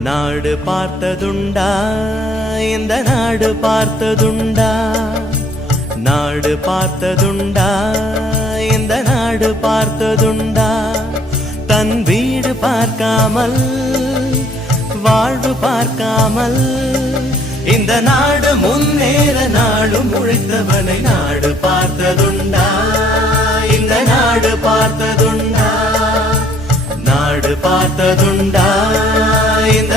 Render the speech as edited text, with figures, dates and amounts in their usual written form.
நாடு பார்த்ததுண்டா இந்த நாடு பார்த்ததுண்டா நாடு பார்த்ததுண்டா இந்த நாடு பார்த்ததுண்டா தன் வீடு பார்க்காமல் வாழ்வு பார்க்காமல் இந்த நாடு முன்னேற நாடும் உழைத்தவனை நாடு பார்த்ததுண்டா இந்த நாடு பார்த்ததுண்டா நாடு பார்த்ததுண்டா இந்த